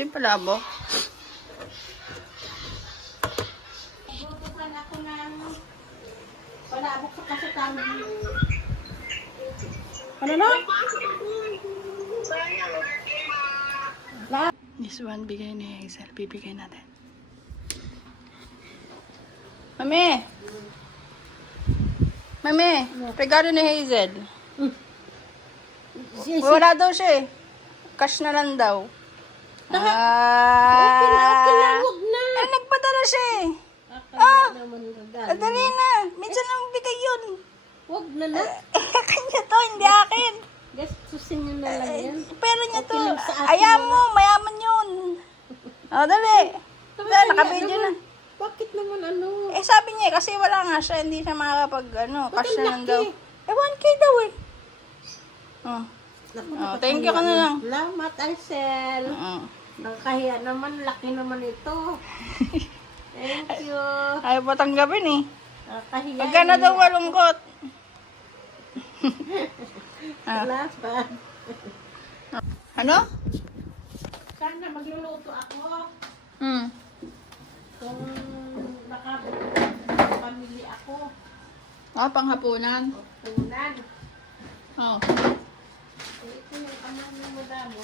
Ito yung palabok. Butukan ako ng palabok sa kasutang. Ano na? This one, bigay ni Hazel. Bibigay natin. Mami! Mami! Regalo ni Hazel. Wala daw siya eh. Cash na lang daw. Okay na, huwag na. Eh, nagpadala siya eh. Dali na. Minsan lang bigay yun. Huwag na na. Kanya to, hindi akin. Gastusin nyo na lang yan. Pero niya to. Okay lang sa akin Ayaw yan. mo, mayaman yun. Dali. Dali, nakabidyo na. Bakit naman ano? Eh, sabi niya, kasi wala nga siya, hindi siya makakapag, cash na lang daw. Eh, 1K daw eh. Thank you ka na lang. Salamat, Arcel. Nakahiya naman, laki naman ito. Thank you. Ayaw pa tanggapin eh. Nakahiya. Pagka na daw malungkot. Salamat. Ano? Sana magluluto ako. Kung nakapamili ako. Panghapunan. Tunan. Oh. Ito yung kamay mo damo.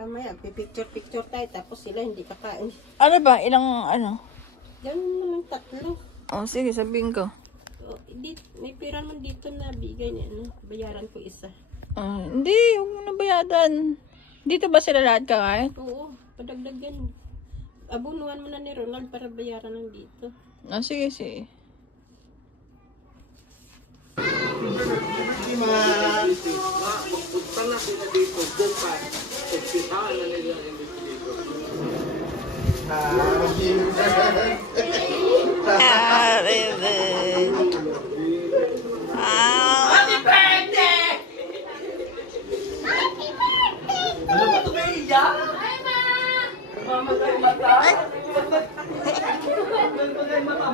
Kamaya, pipicture-picture tayo tapos sila hindi kakain. Ano ba? Ilang ano? Ganun naman tatlo. Oh, sige, sabihin ko. May pira naman dito na bigay niya. Bayaran ko isa. Hindi, huwag mo na bayadan. Dito ba sila lahat kakain? Oo, padagdagan. Abunuan mo na ni Ronald para bayaran ng dito. Sige, sige. Punta na sila dito, bukas. Pagsitaan na nila yung dito. Happy birthday! Ano ba ito kayo iyak? Mama kayo mata?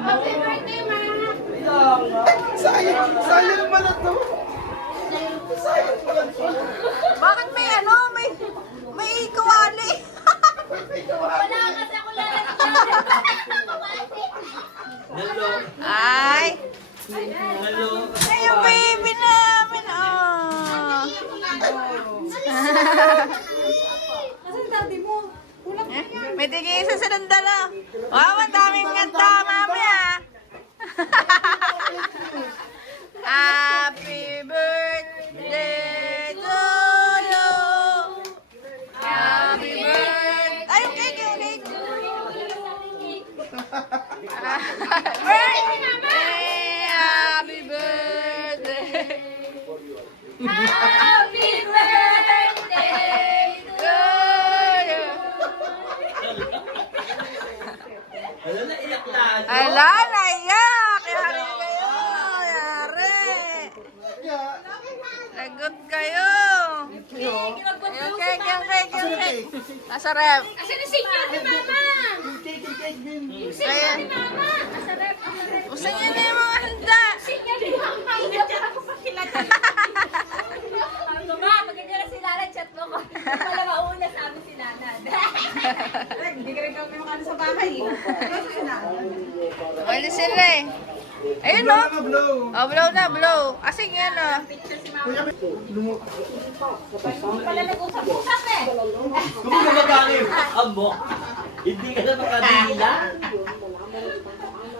Happy birthday, ma! Sayang naman na to. Sayang pala to. Bakit may may kawali? Wala kasi ako Hello. Ay! Hello. Ay, yung baby namin, oh! Asan daddy mo? May tigisa silang dala. Wow, ang daming ganda, mami, ah! Happy birthday to you! Happy birthday! Ay, yung cake, yung cake! Birthday! Happy birthday! Happy birthday To you! Ano na, iyak lang. Ala, naiyak! Yari kayo! Yari! Lagot kayo! Yung cake, yung cake, yung cake! Nasa rep. Asan na senior ni Mama? Ayan. Mama! Nasa rep. Usan niya na yung mga handa! Senior ni Mama! Hindi ako pakilala. Ano ba? Maganda na si Lala, chat mo ko. Pala mauna sa amin si Lala. Hindi ka rin kami makano sa bahay. Wala sila eh. Ayun no? Oh, blow na, blow. Asing yan oh. Pala nag-usap-usap eh. Kung ka magaling, amo. Hindi ka na makadila.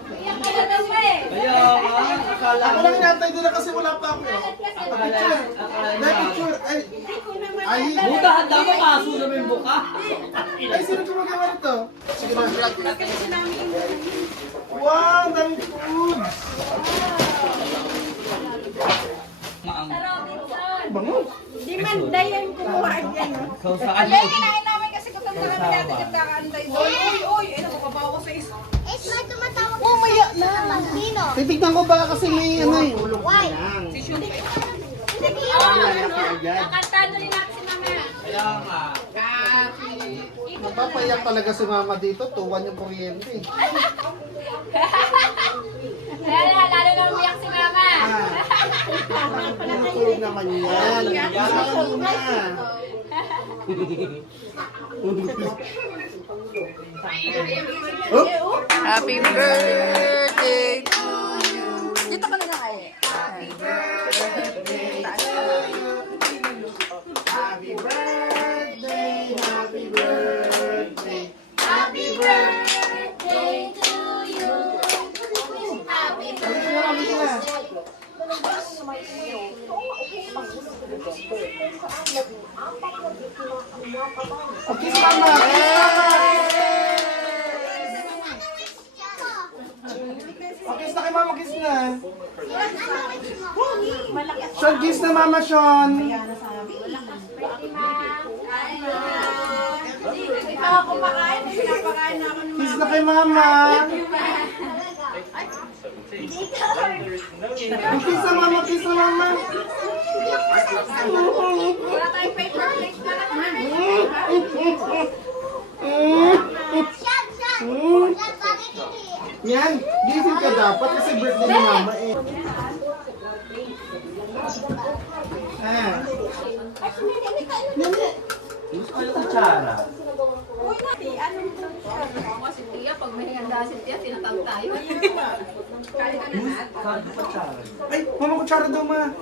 Iyak ka na daw eh. Kaya nga, akala Ako lang inantay nila kasi wala pa ako. Picture. Ay, Buta, handa mo kaso na may buka. ay, sino gumagawa nito? Sige na. Wow, daming food. Maang. Sa Robinson. Bango. Di man dayan kumuha yan. So, saan Hindi, mo? kinain namin kasi kung kami dati nagkakaantay doon. Mamaya na. Titignan ko baka kasi may ano eh. Oo. Nakantado rin natin si Mama. Kaya nga. Mapapayak talaga si mama dito. Tuwan yung kuryente. Lalo na umiyak si Mama. Natulog naman yan. Natulog na. Happy birthday to you. Dito ka na nga eh. Happy birthday. Happy birthday, happy birthday. Happy birthday to you. Happy Okay, mama. Okay, na kay mama, kiss na. Sean, kiss na mama, Sean. Kiss na kay mama. Kiss na mama, kiss na mama. Wala tayong paper plate na naman. Yan, gising ka dapat kasi birthday ni mama eh. Ah. Gusto ko yung kutsara. Ako si Tia, pag may handa si Tia, tinatawag tayo. Kali ka na lahat. Saan yung kutsara? Ay, mama, kutsara daw ma.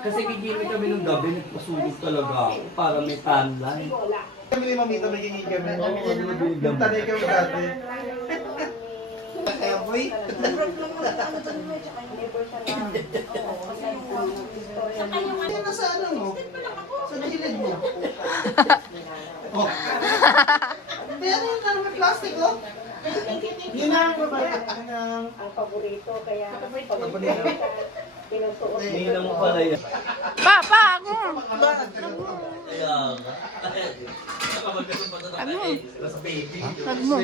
Kasi gigimik kami nung gabi, nagpasulog talaga ako para may tanline. Kami ni mamita magiging kami. Yung tanay kami dati. Eh, boy. Yan na sa ano, no? Sa gilid mo. Oh. Kaya ano yung may plastic, oh? Yun ang babae. Ang paborito, kaya paborito. Hindi na mo pala yan. Pa, ako. Kaya nga. Ano? Tapos baby. Hug mo.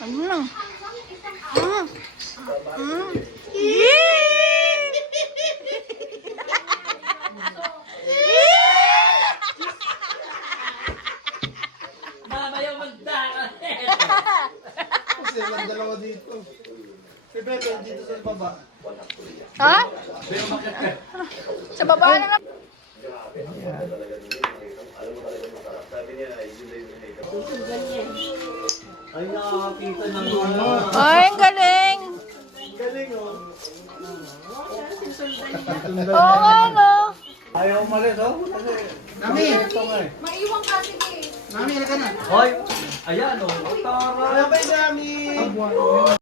Hug mo lang. Mama yung magdaka. Kasi lang dalawa dito. Si Pepe dito sa baba. Ha? Sa baba na lang. Ay, nakakakita ng mga. Ay, ang galing. Galing, oh. Oo nga, no? Ayaw umalis, oh. Nami! Maiwan ka, sige. Nami, halika na. Hoy! Ayan, oh. Tara! Bye-bye, Nami!